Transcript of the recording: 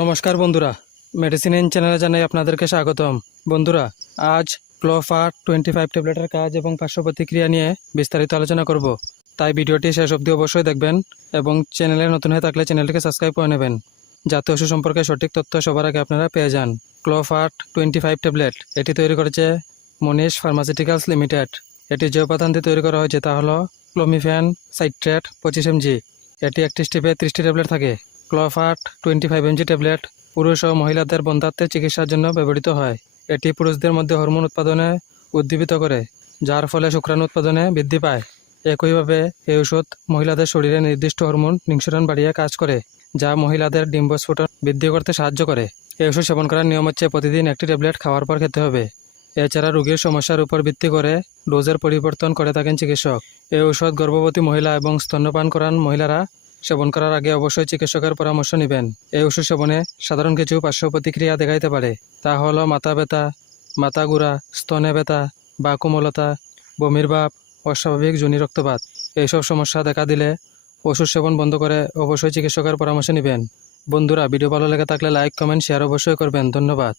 নমস্কার বন্ধুরা। Medicine in চ্যানেলে জানাই আপনাদেরকে স্বাগতম। বন্ধুরা, আজ ক্লোফার টোয়েন্টি ফাইভ ট্যাবলেটের কাজ এবং পার্শ্ব প্রতিক্রিয়া নিয়ে বিস্তারিত আলোচনা করব। তাই ভিডিওটি শেষ অবধি অবশ্যই দেখবেন এবং চ্যানেলে নতুন হয়ে থাকলে চ্যানেলটিকে সাবস্ক্রাইব করে নেবেন। যাতে ওষুধ সম্পর্কে সঠিক তথ্য সবার আগে আপনারা পেয়ে যান। ক্লোফার্ট টোয়েন্টি ফাইভ ট্যাবলেট এটি তৈরি করেছে মনীষ ফার্মাসিউটিক্যালস লিমিটেড এটি যে উপাদান দিয়ে তৈরি করা হয়েছে তা হলো ক্লোমিফ্যান সাইট্রেট পঁচিশ এমজি এটি একটি স্টিপে ত্রিশটি ট্যাবলেট থাকে। Clofert twenty five MG tablet পুরুষ ও মহিলাদের বন্ধাত্বের চিকিৎসার জন্য ব্যবহৃত হয়। এটি পুরুষদের মধ্যে হরমোন উৎপাদনে উদ্দীপিত করে, যার ফলে শুক্রাণু উৎপাদনে বৃদ্ধি পায়। একইভাবে এই ওষুধ মহিলাদের শরীরে নির্দিষ্ট হরমোন নিঃসরণ বাড়িয়ে কাজ করে, যা মহিলাদের ডিম্বস্ফোটন বৃদ্ধি করতে সাহায্য করে। এই ওষুধ সেবন করার নিয়ম হচ্ছে প্রতিদিন একটি ট্যাবলেট খাওয়ার পর খেতে হবে। এছাড়া রোগীর সমস্যার উপর ভিত্তি করে ডোজের পরিবর্তন করে থাকেন চিকিৎসক। এই ঔষধ গর্ভবতী মহিলা এবং স্তন্যপান করান মহিলারা সেবন করার আগে অবশ্যই চিকিৎসকের পরামর্শ নেবেন। এই ওষুধ সেবনে সাধারণ কিছু পার্শ্ব প্রতিক্রিয়া দেখাইতে পারে। তা হলো মাথা ব্যথা, মাথা গুড়া, স্তনে ব্যথা বা কোমলতা, বমির ভাব, অস্বাভাবিক জনি রক্তপাত। এইসব সমস্যা দেখা দিলে ওষুধ সেবন বন্ধ করে অবশ্যই চিকিৎসকের পরামর্শ নেবেন। বন্ধুরা, ভিডিও ভালো লেগে থাকলে লাইক, কমেন্ট, শেয়ার অবশ্যই করবেন। ধন্যবাদ।